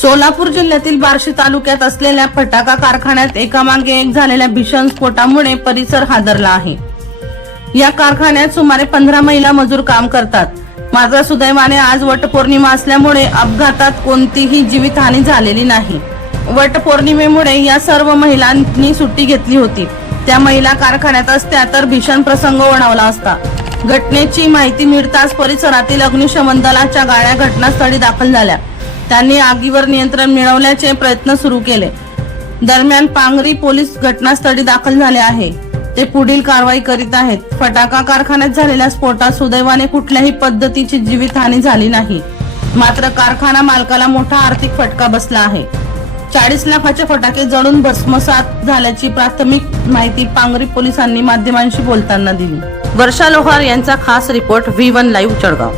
सोलापूर जिल्ह्यातील बार्शी तालुक्यात असलेल्या फटाका कारखान्यात एकामागे एक झालेल्या भीषण स्फोटामुळे परिसर हादरला आहे। या कारखान्यात सुमारे 15 महिला मजूर काम करतात। मात्र सुदैवाने आज वटपौर्णिमा असल्यामुळे अपघातात कोणतीही जीवितहानी झालेली नाही। वटपौर्णिमेमुळे या सर्व महिलांनी सुट्टी घेतली होती। त्या महिला कारखान्यात असत्या तर भीषण प्रसंग ओढावला असता। घटनेची माहिती मिळताच परिसरातील अग्निशमन दलाच्या गाड्या घटनास्थळी दाखल झाल्या। त्यांनी आगीवर नियंत्रण मिळवण्याचे प्रयत्न सुरू केले। दरम्यान पांगरी पोलीस घटनास्थळी दाखल झाले आहे। ते पुढील कारवाई करीत आहेत। फटाका कारखान्यात झालेल्या स्फोटात सुदैवाने कुठल्याही पद्धतीची जीवितहानी झाली नाही। मात्र कारखाना मालकाला मोठा आर्थिक फटका बसला आहे। 40 लाखाचे फटाके जळून भस्मसात झाल्याची प्राथमिक माहिती पांगरी पोलिसांनी माध्यमांशी बोलताना दिली। वर्षा लोहार यांचा खास रिपोर्ट V1 लाईव्ह जळगाव।